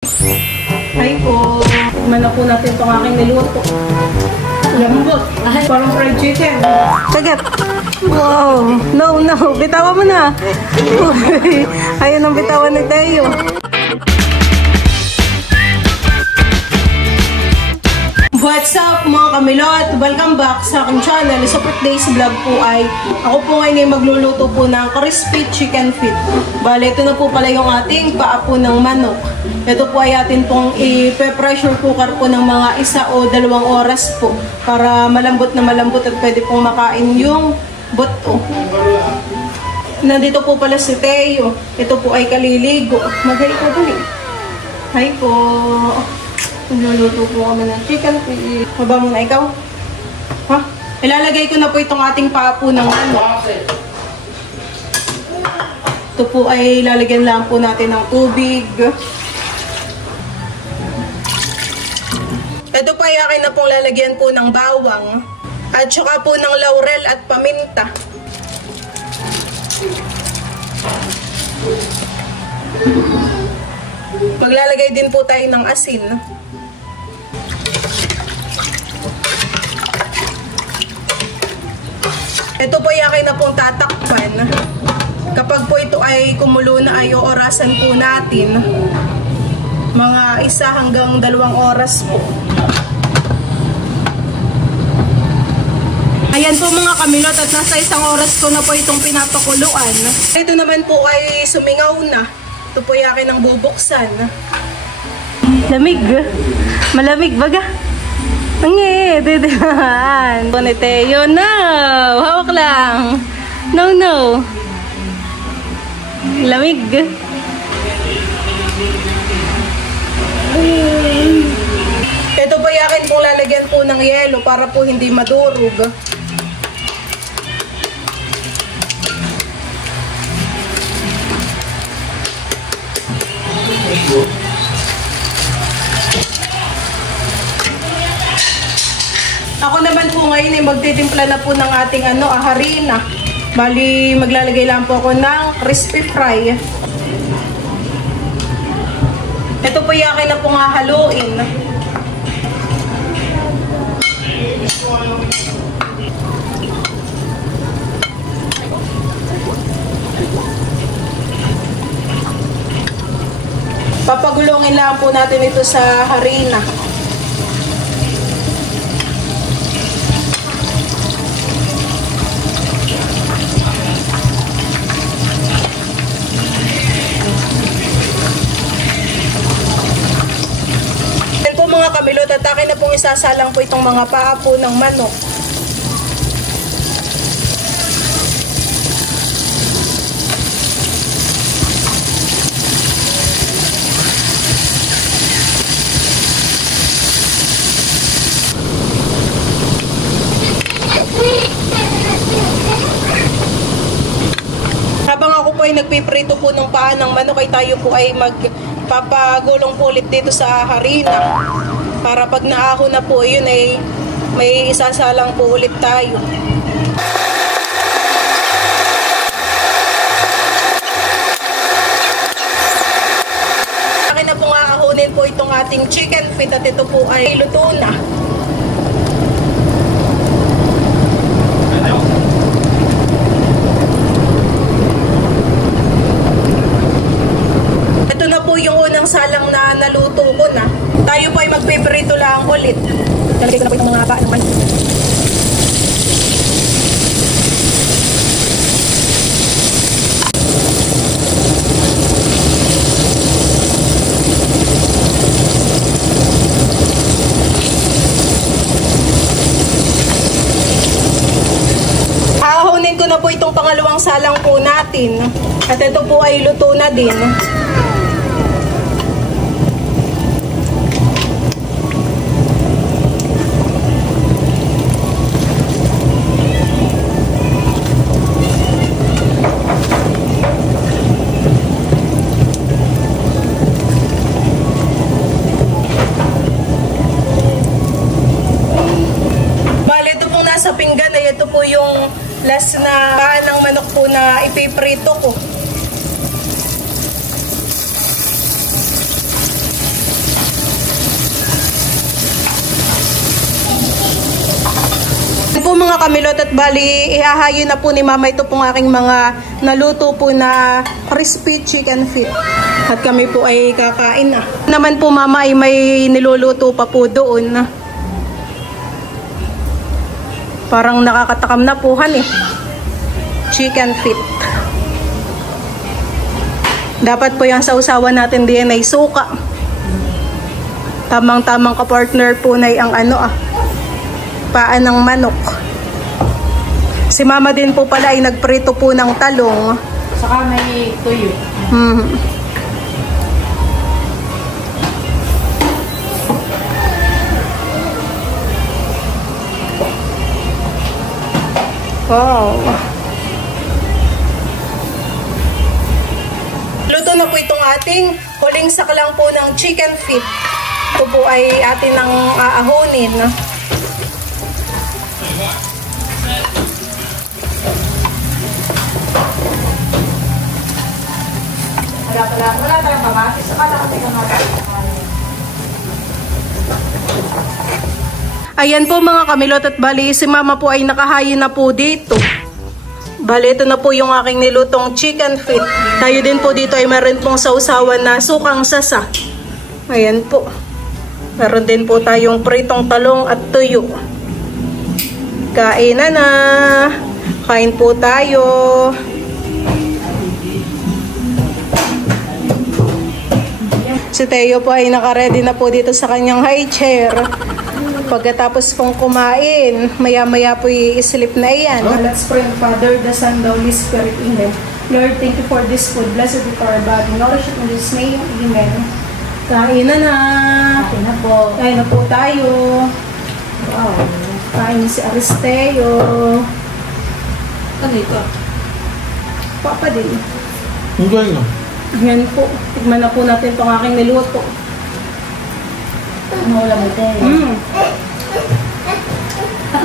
Hi po. Mana po natin itong aking niluto. Lambot. Parang fried chicken. Kagat. Wow. No. Bitawan mo na. Ayun ang bitawan ni Teo. What's up mga kamilot? Welcome back sa aking channel. Sa Days Vlog po ay ako po ngayon ay magluluto po ng crispy chicken feet. Bale, ito na po pala yung ating paa po ng manok. Ito po ay atin pong i-pressure cooker po ng mga 1 o 2 oras po para malambot na malambot at pwede pong makain yung buto. Nandito po pala si Teo. Ito po ay kaliligo. Mag-hi po dali. Hi po. Niluluto po kami ng chicken feet. Haba mo na ikaw? Ha? Ilalagay ko na po itong ating paa po ng manok. Ito po ay lalagyan lang po natin ng tubig. Ito pa ay akin na pong lalagyan po ng bawang. At saka po ng laurel at paminta. Maglalagay din po tayo ng asin. Ito po ay akin na pong tatakpan. Kapag po ito ay kumulo na ay orasan po natin. Mga 1 hanggang 2 oras po. Ayan po mga kamilot at nasa 1 oras ko na po itong pinapakuluan. Ito naman po ay sumingaw na. Ito po ay akin ang bubuksan. Lamig. Malamig baga. Angit. Didihan. Ni Teo. No. Hawak lang. No. Lamig. Ito po ay akin pong lalagyan po ng yelo para po hindi madurog. Ako naman po ngayon ay magtitimpla na po ng ating harina. Bali, maglalagay lang po ako ng crispy fry. Ito po yung akin na pong hahaluin. Papagulungin lang po natin ito sa harina. Mga kamilot, at akin na pong isasalang po itong mga paa po ng manok. Habang ako po ay nagpiprito po ng paa ng manok, ay tayo po ay magpapagulong po ulit dito sa harina. Para pag naahon na po yun ay may isasalang po ulit tayo. Akin na pong aahonin po itong ating chicken feet at ito po ay luto na. Ito na po yung unang salang na naluto ko na. Tayo po ay magpiprito lang ulit. Lalagay ko na po itong mga paa ng manok. Ahunin ko na po itong pangalawang salang po natin. At ito po ay luto na din. Sa pinggan ay ito po yung last na paa ng manok po na ipiprito ko. mga kamilot at bali, ihahayin na po ni Mama ito pong aking mga naluto po na crispy chicken feet. At kami po ay kakain na. Naman po Mama ay may niluluto pa po doon. Parang nakakatakam na puhan eh. Chicken feet. Dapat po yung sausawan natin din ay suka. Tamang-tamang ka-partner po na ang paan ng manok. Si Mama din po pala ay nagprito po ng talong. Saka may tuyo. Wow. Luto na po itong ating huling saklang po ng chicken feet. Ito po ay atin ang aahonin. Wala tayong kamatis. Saka natin kamatis. Ayan po mga kamilot at bali, si Mama po ay nakahayin na po dito. Bali, ito na po yung aking nilutong chicken feet. Tayo din po dito ay meron pong sausawan na sukang sasa. Ayan po. Meron din po tayong pritong talong at tuyo. Kain na. Kain po tayo. Si Teo po ay nakaredy na po dito sa kanyang high chair. Pagkatapos pong kumain, maya-maya po i-sleep na iyan. Let's pray, Father, the Son, the Holy Spirit, Amen. Lord, thank you for this food. Blessed be our body. Nourish it in His name, Amen. Kain na. Kain na po. Kain na po tayo. Wow. Kain si Aristeo. Ano ito? Papa din. Hanggang na. Ayan po. Tignan na po natin itong aking niluto. Ano ulam ito?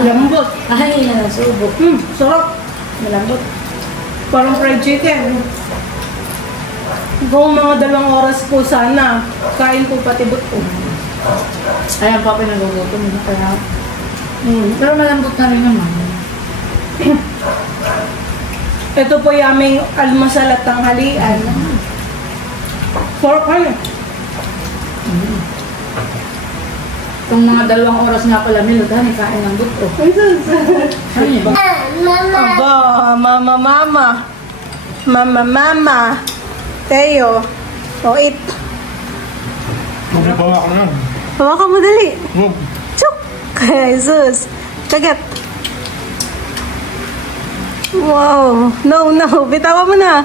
Lambot. Ay, nasubo. Sarap. Malambot. Parang fried chicken. Kung mga 2 oras po sana, kain po pati buto. Ayan pa pinagugutom. Pero malambot na rin naman. Ito po yung aming almusal at tanghalian. Sarap kayo. Itong mga 2 oras nga pala nilutan, kain ng buto. Ano yun? Aba, mama. Teo. O, eat. Magpapawa ka na. Hawakan mo dali. Huwag. Chuk! Jesus. Kagat. Wow. No. Bitawan mo na.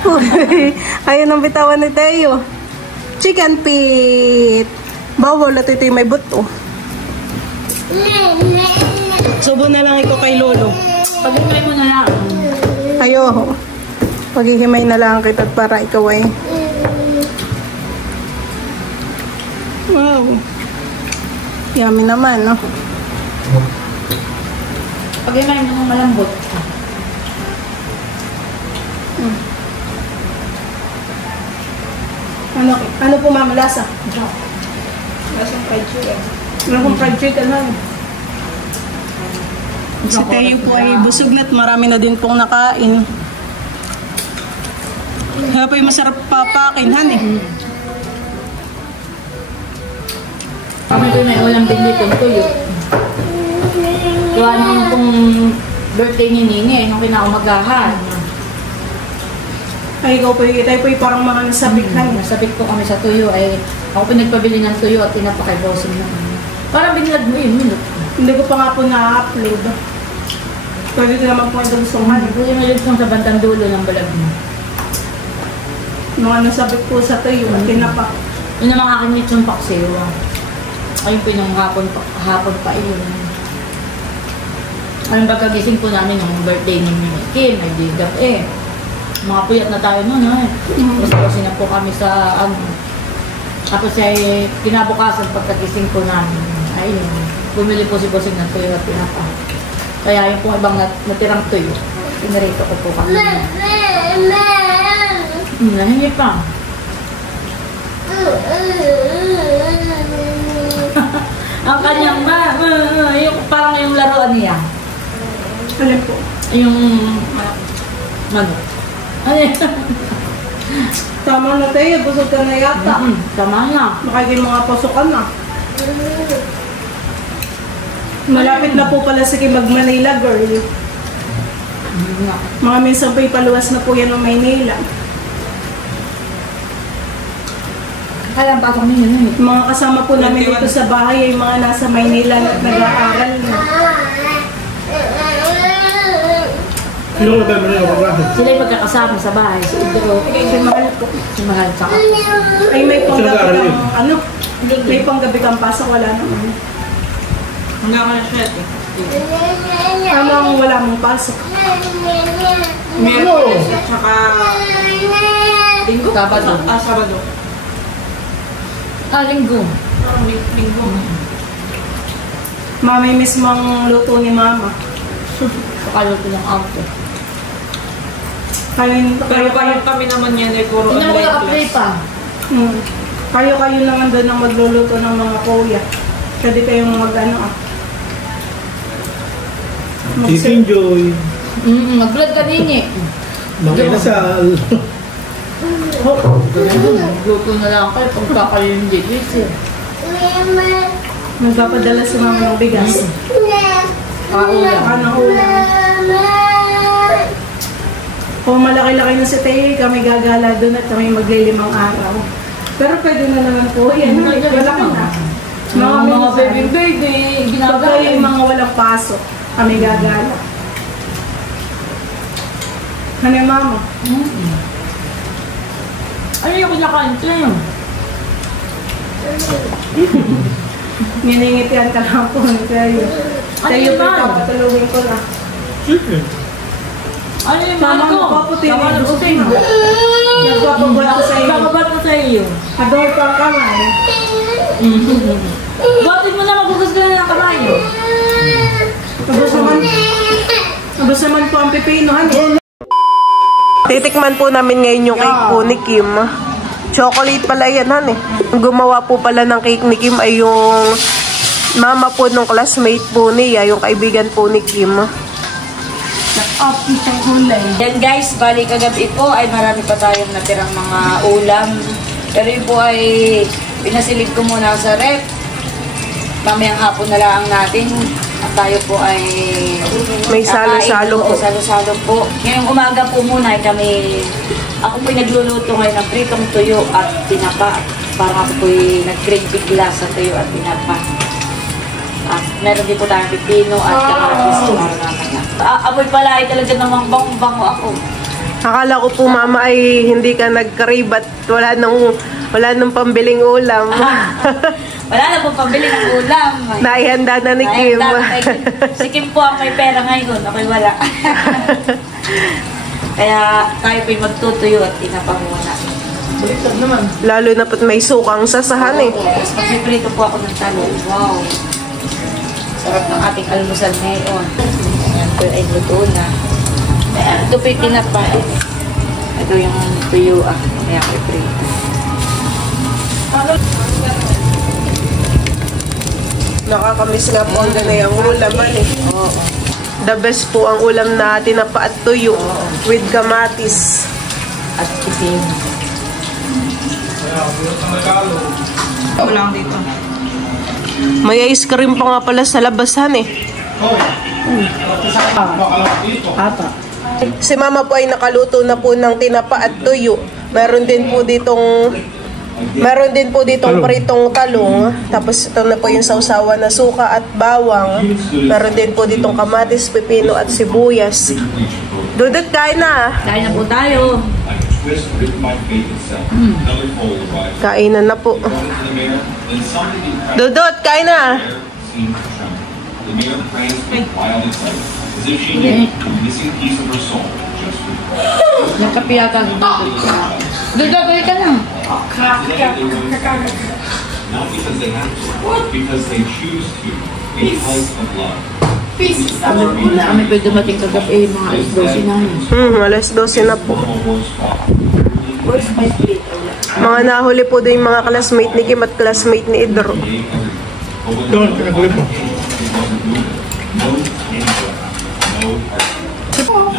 Uy, ayun ang bitawan ni Teo. Chicken feet. Bawal at ito yung may buto. Subo na lang ito kay Lolo. Pag-imay mo na lang. Ayo. Paghihimay na lang kita para ikaw ay. Wow. Yummy naman, no? Pag-imay mo ng malambot. Ano po ma'am, lasa? Lasang fried chicken. Ano kung fried chicken na? Si Teo po ay busog na at marami na din pong nakain. Kaya po yung masarap papakinhan eh. Kami ko may ulam bigli kong tuyo. Kuha nung kung birthday ni Nini, nung kinaumagahan. Ay, ikaw po yung parang mga nasabikhan. Nasabik po kami sa tuyo ay ako pinagpabili ng tuyo at tinapakay-bossing na kami. Parang binlag mo yun. Hindi ko pa nga po na-upload. Pwede ko naman po yung dulsungan. Pwede mo yun sa bandang dulo ng balag mo. Mga nasabik po sa tuyo, tinapa. Yun naman aking lechon paksiw. Ayun po yung hapon pa yun. Anong pagkagising po namin ng birthday ni Kim, ay digap mga puyat na tayo nun, Basta na po kami sa, tapos ay kinabukasan pagkagising po namin. Ayun, bumili po si Bossing ng tuyo at pinapa. Kaya yung pong ibang natirang tuyo, pinarito ko po kami. Nahingi pa. Ang kanyang yung parang yung laruan niya. Yung, ano? Ay, Tama na tayo, busog ka na yata. tama na. Makaging mga pasukan na. Malapit na po pala sa Kimag Manila, girl. Hindi nga. Mga minsan pa ipaluwas na po yan ng Maynila. Kaya ang pasok ninyo na eh. Mga kasama po namin dito sa bahay ay mga nasa Maynila at nag-aaral na. Sino ba tayo manila mag-aral? Sila yung magkakasama sa bahay. Si Idro, Si Mahal po. si Mahal, saka. Ay may Saan panggabi nag-aaral yun? kang, ano? May panggabi kang pasok, wala naman. Hanggang ka na siya eh. Ano ang wala mong pasok? Meron. Tsaka linggo? Sabado. Sabado. Linggo. Linggo. Mama, yung mismong luto ni Mama. Pakaluto ng auto. Kayo kami naman yan ay puro Hindi mo ka-apply pa. Kayo naman doon ang magluluto ng mga kuya. Pwede kayong mag-ano Chicken Joy. Mag-vlog ka din eh. Makinasal. Luto na lang kayo pag kakayo yung digis eh. Magpapadala si Mama ng bigas. Ulam. Anong ulam? Kung malaki-laki na si Tayo, kami gagala doon at kami maglilimang araw. Pero pwede na naman po yan. Malaki na. Mga baby, Pagka ginagawa yung mga walang pasok, kami gagala. Ano yung Mama? Ano yung kinakain yun? Niningitian ka lang po ni Tayo. Tayo pa, papatulungin ko na. Chicken. Ano yung Tama mahal ko? mo pa po, Tayo. Tama na po sa'yo. Nagpapabuhat ko sa iyo. Nagpapabat ko sa iyo. Adult ang kamay. Buhatin mo na, magugas ka na ng kamay. Tapos naman po ang pipino, Titikman po namin ngayon yung cake po ni Kim. Chocolate pala yan, han eh. Ang gumawa po pala ng cake ni Kim ay yung mama po nung classmate po niya, yung kaibigan po ni Kim. Yan guys, bali kagabi po ay marami pa tayong natirang mga ulam. Pero yun po ay pinasilid ko muna sa rep. Mamayang hapon na lang natin. At tayo po ay May salo-salo po. Salo-salo po. Ngayong umaga po muna ay ako po'y nagluluto ngayon ng pritong tuyo at tinapa. Parang ako po'y nag-grade bigla sa tuyo at tinapa. At meron din po tayong pipino at kamatis para naman. Amoy pala ay talaga namang bango ako. Akala ko po mama ay hindi ka nag-crave at wala nung pambiling ulam. Wala na po pambili ng ulam. Naihanda na ni Kim. Si Kim po ang may pera ngayon. Ako'y wala. Kaya tayo po'y magtutuyo at inapamuna. Baliktad naman. Lalo na po't may sukang sasahan eh. Tapos magpiprito po ako ng talong. Wow! Sarap ng ating almusal ngayon. Ayan po ay luto na. Ito po'y tinapa. Ito yung tuyo. Kaya po'y prito. Nakakamiss nga po ang ganay ang ulaman eh. Oo. The best po ang ulam na tinapa at tuyo with kamatis. At itim. Ako lang dito. May ice cream pa nga pala sa labasan eh. Ata. Si mama po ay nakaluto na po ng tinapa at tuyo. Meron din po ditong pritong talong. Tapos ito na po yung sausawan na suka at bawang. Meron din po ditong kamatis, pipino at sibuyas. Dudut, kain na. Kain na po tayo. Kainan na po. Dudut, kain na. Nagkapiyata sa dito. Dito, balik ka na. Not because they have to, because they choose to, because of love. Kami pwede dumating kagabi, mga alas 12 namin. Alas 12 na po. Mga nahuli po din yung mga classmate ni Kim at classmate ni Idro. Doon, pinakulit mo.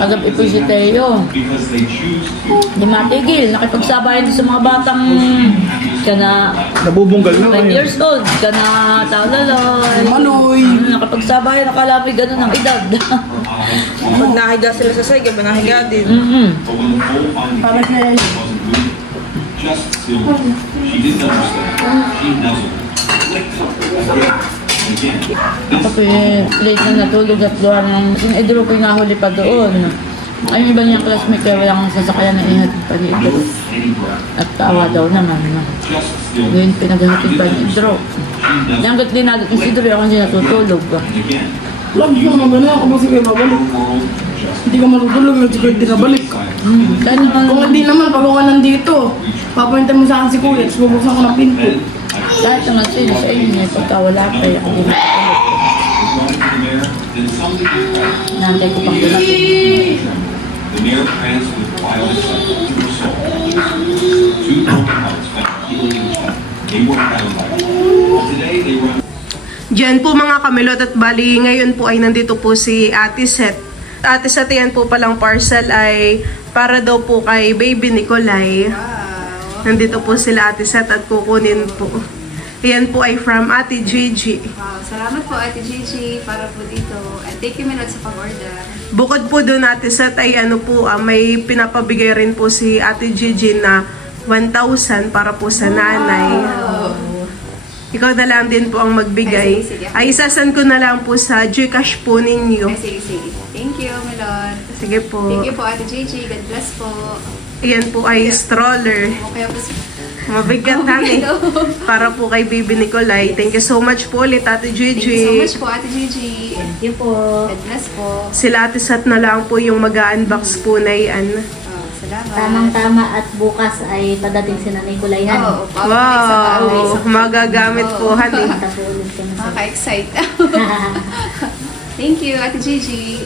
Kagabi po si Teo. because they choose to. Hindi matigil. Nakipagsabayan din sa mga batang ka na Nabubunggal na 5 kayo. years old, ka na talaloy. Manoy! Nakipagsabayan, nakalabi ganun ang edad. Pag nahiga sila sa side, ba nahiga din? But when the whole finding wasn't moving, just still, she didn't understand. She nuzzled, licked again and again. Kasi late na natulog at luha ng sinidro ko yung nahuli pa doon. Ay, yung iba niyang classmate kaya walang sasakyan na ihatid pa ni Idro. Any breath, At tawa daw naman. just still, Ngayon pinaghatid pa ni Idro. Hanggat din natin si Idro ako hindi natutulog. again. Lagi ka naman ganun ako kasi kayo mabalik. World just Hindi ka matutulog na siguro hindi ka balik. Kaya naman, Kung hindi naman, pag ako nandito, papunta mo sa akin si Kuya, tapos bubuksan ko ng pinto. kahit naman sila sa inyo, eh, pagka wala pa, ako din matulog. running to the mayor, then something was right. Nantay ko pang dumating. The mayor pranced with violent cycles to her soul. Two broken hearts found healing in each other. They were paralyzed. Today they run. Diyan po mga kamilot at bali, ngayon po ay nandito po si Ate Seth. Ate Seth, yan po palang parcel ay para daw po kay Baby Nicolay. Nandito po sila Ate Seth at kukunin po. Yan po ay from Ate Gigi. Wow, salamat po Ate Gigi para po dito. And thank you minutes sa pag-order. Bukod po doon Ate Seth ay ano po, may pinapabigay rin po si Ate Gigi na 1,000 para po sa nanay. Ikaw na lang din po ang magbigay. Ay, sige. Ay, isasan ko na lang po sa Gcash po ninyo. Ay, sige. Thank you, Milon. Sige po. Thank you po Ate Gigi. God bless po. Ayan po ay stroller. Okay po. Mabigat namin. Para po kay Baby Nicolay. Thank you so much po ulit, Ate Thank Gigi. you so much po Ate Gigi. Thank you po. God bless po. Sila Ate Sat na lang po yung mag-unbox po na yan. Oh, salamat. Tamang-tama at bukas ay padating si Nanay Kulayhan. Oo, Wow! Magagamit po, honey. Tapos ulit ko na sa Makaka-excite. Thank you, Ate Gigi.